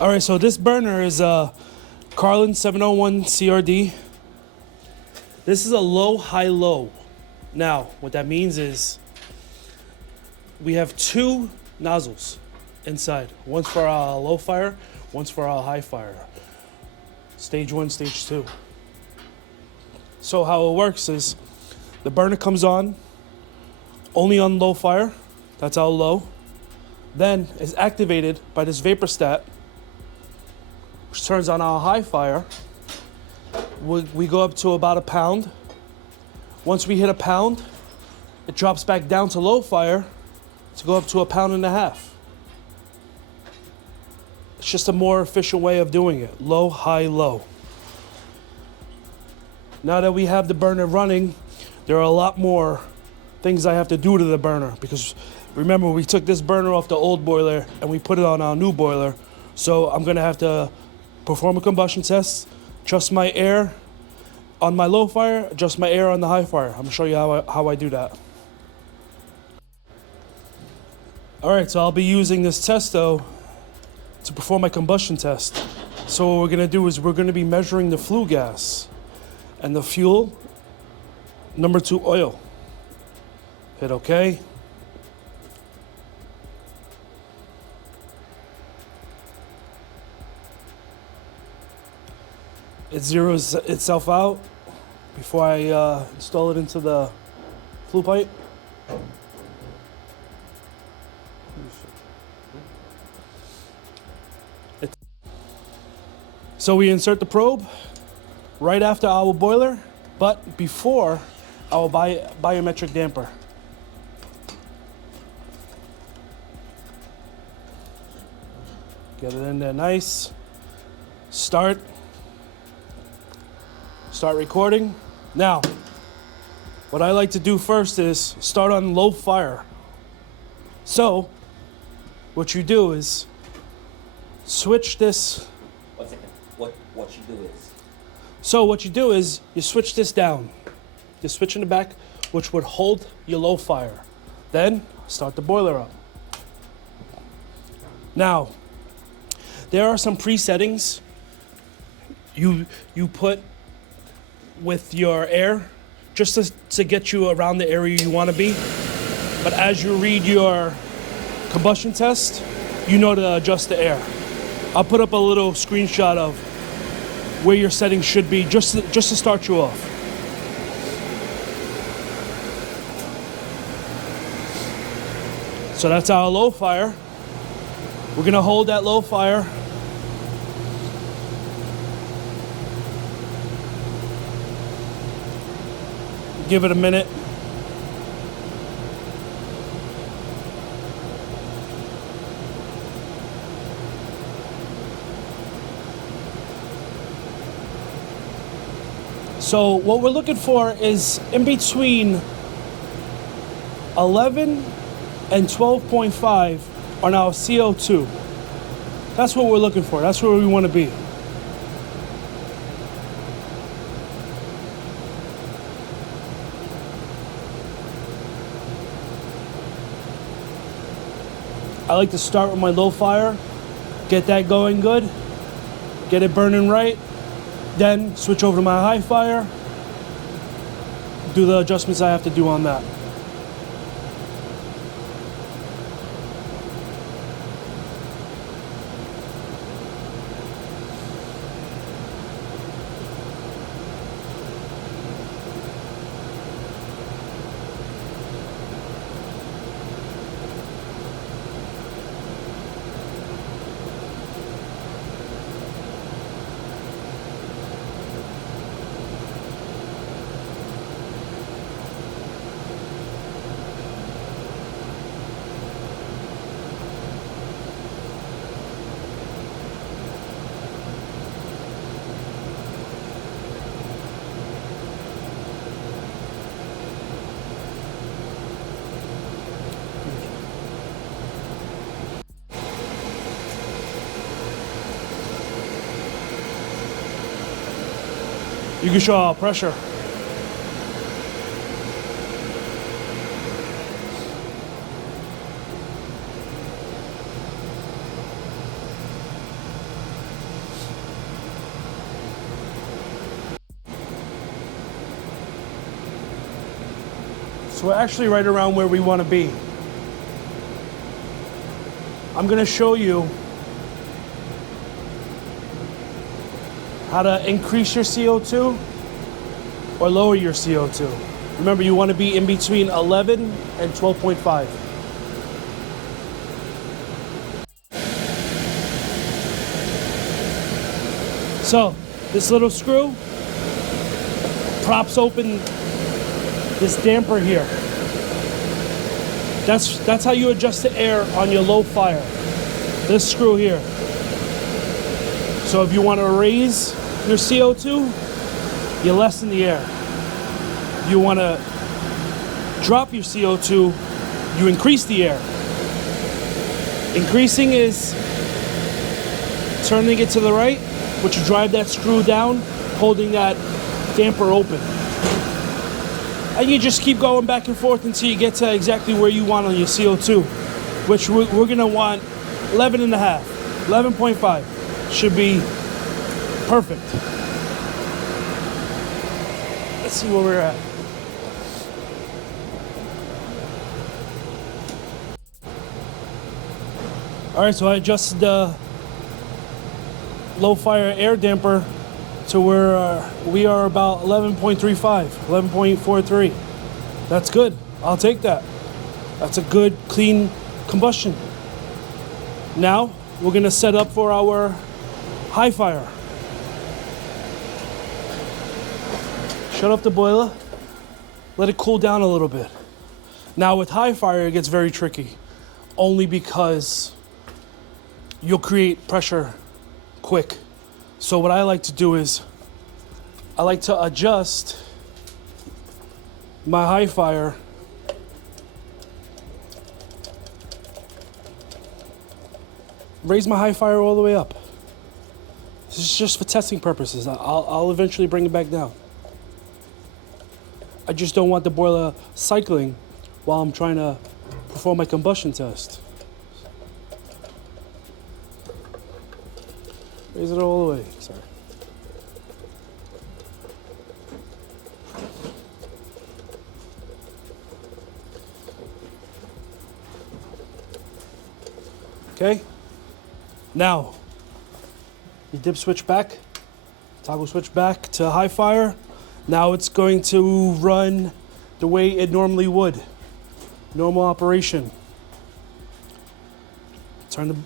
All right, so this burner is a Carlin701 CRD. This is a low, high, low. Now, what that means is we have two nozzles inside. One's for our low fire, one's for our high fire. Stage 1, stage 2. So how it works is the burner comes on only on low fire. That's our low. Then is activated by this vapor stat, which turns on our high fire. We go up to about a pound. Once we hit a pound, it drops back down to low fire to go up to 1.5 pounds. It's just a more efficient way of doing it. Low, high, low. Now that we have the burner running, there are a lot more things I have to do to the burner, because remember, we took this burner off the old boiler and we put it on our new boiler. So I'm gonna have to perform a combustion test, adjust my air on my low fire, adjust my air on the high fire. I'm gonna show you how I do that. All right, so I'll be using this testo to perform my combustion test. So what we're gonna do is we're gonna be measuring the flue gas and the fuel, number 2 oil. Hit OK. It zeroes itself out before I install it into the flue pipe. So we insert the probe right after our boiler, but before our biometric damper. Get it in there nice. Start recording. Now, what I like to do first is start on low fire. So, what you do is switch this. 1 second. What you do is? So what you do is you switch this down. You switch in the back, which would hold your low fire. Then start the boiler up. Now, there are some pre-settings you put with your air just to get you around the area you want to be. But as you read your combustion test, you know to adjust the air. I'll put up a little screenshot of where your settings should be just to start you off. So that's our low fire. We're gonna hold that low fire. Give it a minute. So what we're looking for is in between 11 and 12.5 on our CO2. That's what we're looking for. That's where we want to be. I like to start with my low fire, get that going good, get it burning right, then switch over to my high fire, do the adjustments I have to do on that. You can show pressure. So we're actually right around where we want to be. I'm going to show you how to increase your CO2 or lower your CO2. Remember, you want to be in between 11 and 12.5. So, this little screw props open this damper here. That's how you adjust the air on your low fire. This screw here. So if you want to raise your CO2, you lessen the air. If you want to drop your CO2, you increase the air. Increasing is turning it to the right, which you drive that screw down, holding that damper open. And you just keep going back and forth until you get to exactly where you want on your CO2, which we're going to want 11.5, 11.5 should be perfect. Let's see where we're at. All right, so I adjusted the low fire air damper to where we are about 11.35, 11.43. That's good. I'll take that. That's a good, clean combustion. Now, we're gonna set up for our high fire. Shut off the boiler. Let it cool down a little bit. Now, with high fire, it gets very tricky. Only because you'll create pressure quick. So what I like to do is I like to adjust my high fire raise my high fire all the way up. This is just for testing purposes. I'll eventually bring it back down. I just don't want the boiler cycling while I'm trying to perform my combustion test. Raise it all the way. Sorry. Okay. Now, you dip switch back, toggle switch back to high fire. Now it's going to run the way it normally would. Normal operation. Turn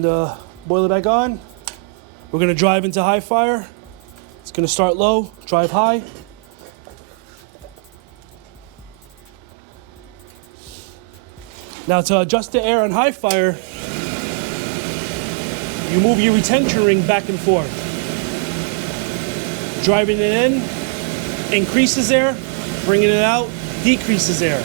the boiler back on. We're gonna drive into high fire. It's gonna start low, drive high. Now to adjust the air on high fire, you move your retention ring back and forth. Driving it in, increases air, bringing it out, decreases air.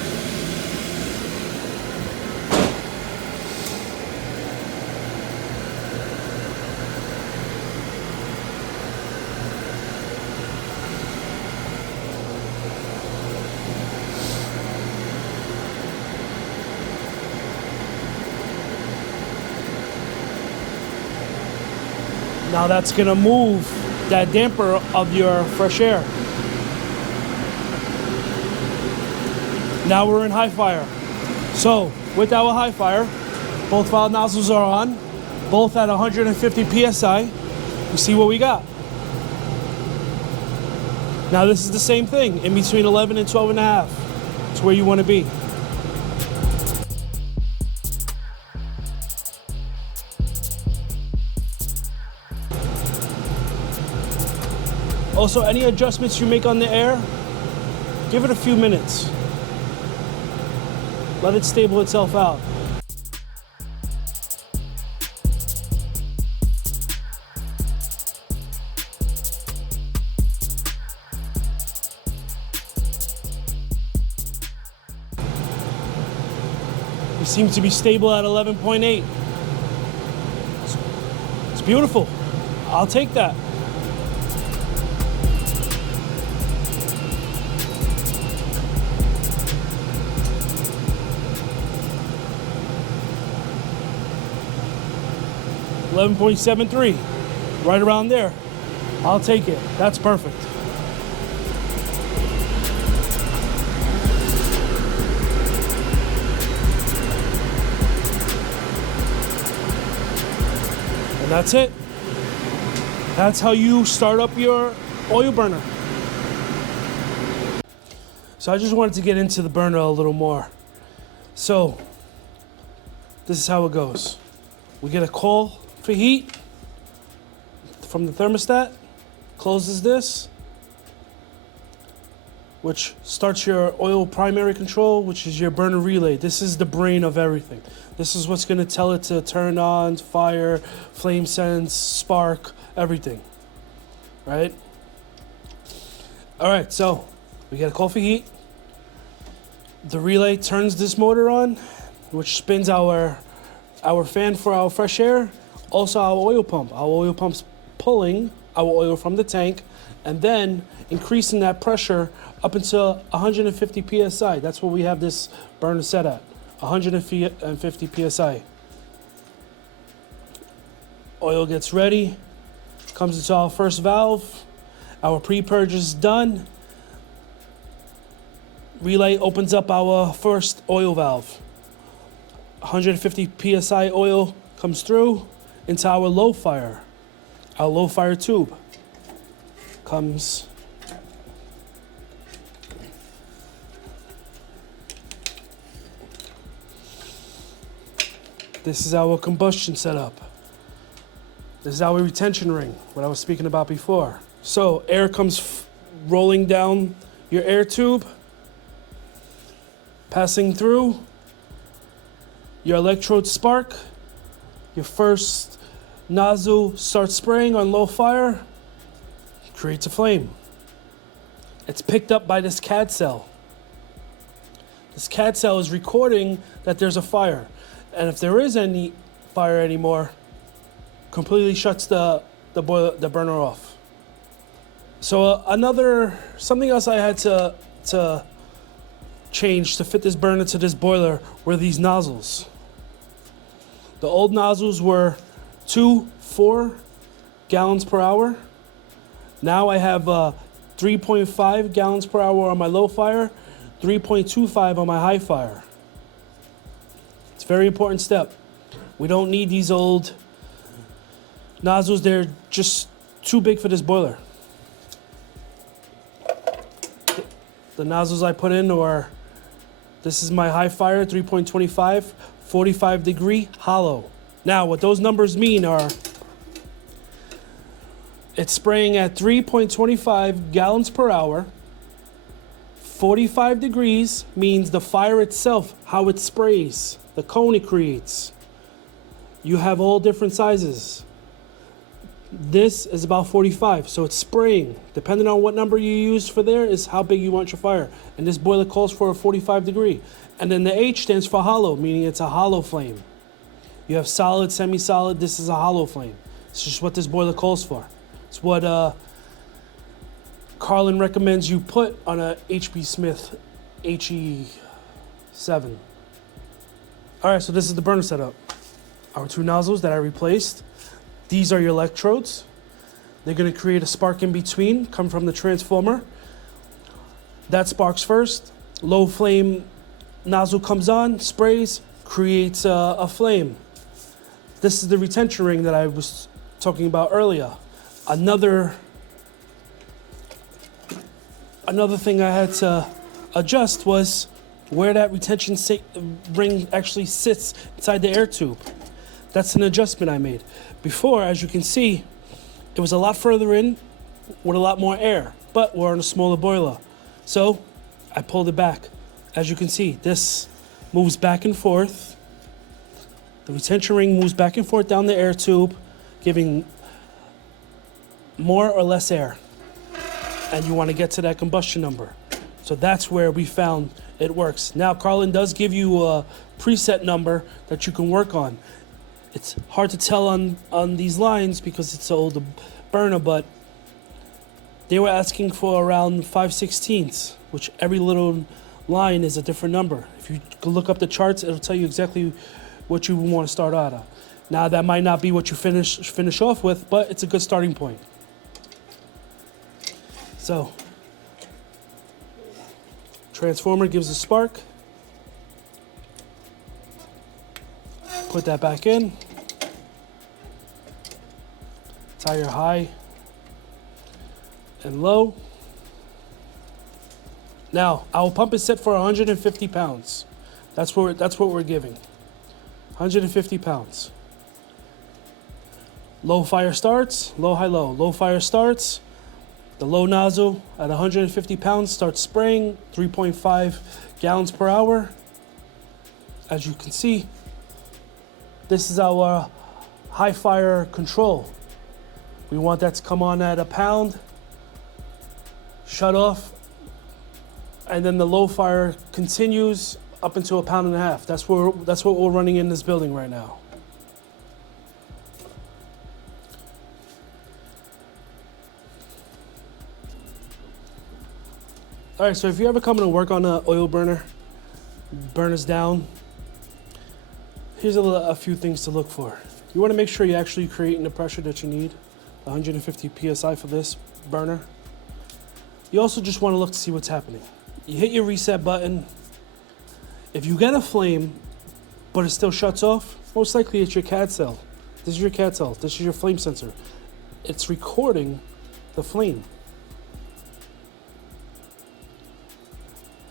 Now that's gonna move that damper of your fresh air. Now we're in high fire. So with our high fire, both valve nozzles are on, both at 150 PSI. You see what we got. Now this is the same thing, in between 11 and 12.5. It's where you wanna be. Also, any adjustments you make on the air, give it a few minutes. Let it stable itself out. You seem to be stable at 11.8. It's beautiful. I'll take that. $11.73, right around there. I'll take it. That's perfect. That's it. That's how you start up your oil burner. So I just wanted to get into the burner a little more. So this is how it goes. We get a call for heat from the thermostat, closes this, which starts your oil primary control, which is your burner relay. This is the brain of everything. This is what's gonna tell it to turn on, fire, flame sense, spark, everything, right? All right, so we get a call for heat. The relay turns this motor on, which spins our fan for our fresh air, also our oil pump. Our oil pump's pulling our oil from the tank and then increasing that pressure up until 150 psi. That's what we have this burner set at, 150 psi. Oil gets ready, comes into our first valve. Our pre-purge is done. Relay opens up our first oil valve. 150 psi oil comes through into our low fire. Our low fire tube comes This is our combustion setup. This is our retention ring, what I was speaking about before. So air comes rolling down your air tube, passing through. Your electrodes spark. Your first nozzle starts spraying on low fire, creates a flame. It's picked up by this CAD cell. This CAD cell is recording that there's a fire. And if there is any fire anymore, completely shuts the burner off. So something else I had to change to fit this burner to this boiler were these nozzles. The old nozzles were 4 gallons per hour. Now I have 3.5 gallons per hour on my low fire, 3.25 on my high fire. It's a very important step. We don't need these old nozzles. They're just too big for this boiler. The nozzles I put in are, this is my high fire, 3.25, 45 degree hollow. Now, what those numbers mean are, it's spraying at 3.25 gallons per hour. 45 degrees means the fire itself, how it sprays, the cone it creates. You have all different sizes. This is about 45, so it's spraying. Depending on what number you use for there is how big you want your fire. And this boiler calls for a 45 degree. And then the H stands for hollow, meaning it's a hollow flame. You have solid, semi-solid, this is a hollow flame. It's just what this boiler calls for. It's what Carlin recommends you put on a HP Smith HE7. All right, so this is the burner setup. Our 2 nozzles that I replaced. These are your electrodes. They're gonna create a spark in between, come from the transformer. That sparks first. Low flame nozzle comes on, sprays, creates a flame. This is the retention ring that I was talking about earlier. Another thing I had to adjust was where that retention ring actually sits inside the air tube. That's an adjustment I made. Before, as you can see, it was a lot further in with a lot more air, but we're on a smaller boiler. So I pulled it back. As you can see, this moves back and forth. The retention ring moves back and forth down the air tube, giving more or less air. And you want to get to that combustion number. So that's where we found it works. Now, Carlin does give you a preset number that you can work on. It's hard to tell on these lines because it's an older burner, but they were asking for around 5/16, which every little line is a different number. If you look up the charts, it'll tell you exactly what you want to start out at. Now, that might not be what you finish off with, but it's a good starting point. So, transformer gives a spark. Put that back in. tire high and low. Now, our pump is set for 150 pounds. That's what we're giving. 150 pounds. Low fire starts, low, high, low. Low fire starts. The low nozzle at 150 pounds starts spraying 3.5 gallons per hour. As you can see, this is our high fire control. We want that to come on at a pound, shut off, and then the low fire continues up into 1.5 pounds. That's what we're running in this building right now. All right, so if you ever come to work on an oil burner, burners down, here's a few things to look for. You want to make sure you're actually creating the pressure that you need, 150 PSI for this burner. You also just want to look to see what's happening. You hit your reset button. If you get a flame, but it still shuts off, most likely it's your CAD cell. This is your CAD cell. This is your flame sensor. It's recording the flame.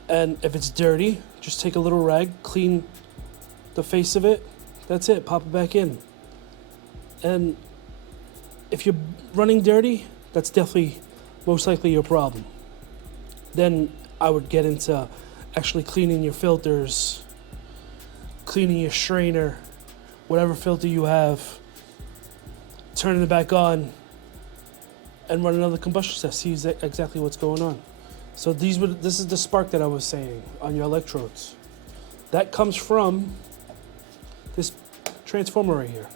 And if it's dirty, just take a little rag, clean the face of it. That's it, pop it back in. And if you're running dirty, that's definitely most likely your problem. Then I would get into actually cleaning your filters, cleaning your strainer, whatever filter you have, turning it back on, and run another combustion test, see exactly what's going on. So this is the spark that I was saying on your electrodes. That comes from this transformer right here.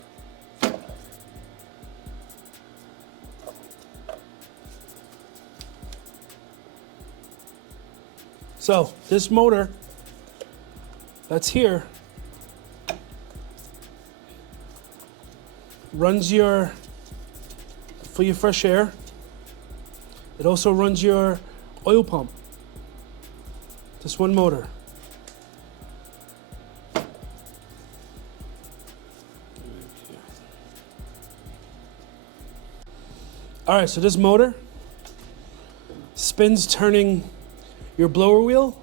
So this motor that's here runs for your fresh air. It also runs your oil pump. This one motor. All right, so this motor spins turning your blower wheel,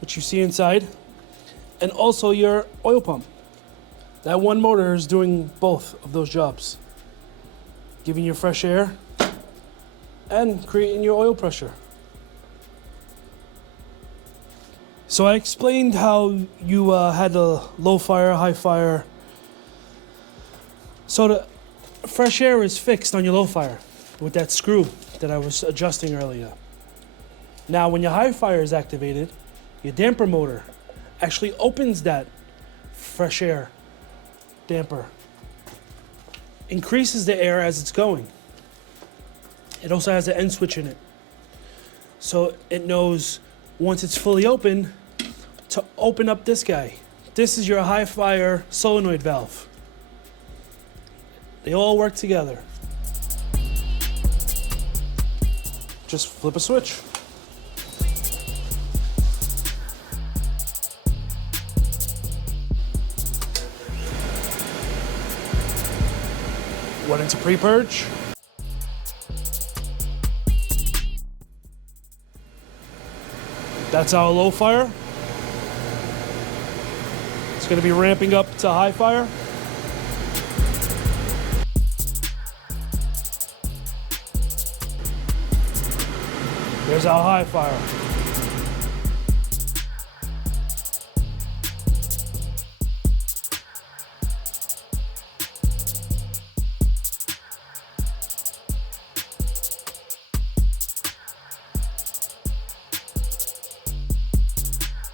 which you see inside, and also your oil pump. That one motor is doing both of those jobs, giving you fresh air and creating your oil pressure. So I explained how you had a low fire, high fire. So the fresh air is fixed on your low fire with that screw that I was adjusting earlier. Now, when your high fire is activated, your damper motor actually opens that fresh air damper, increases the air as it's going. It also has an end switch in it. So it knows once it's fully open to open up this guy. This is your high fire solenoid valve. They all work together. Just flip a switch. Went into pre-purge. That's our low fire. It's going to be ramping up to high fire. There's our high fire.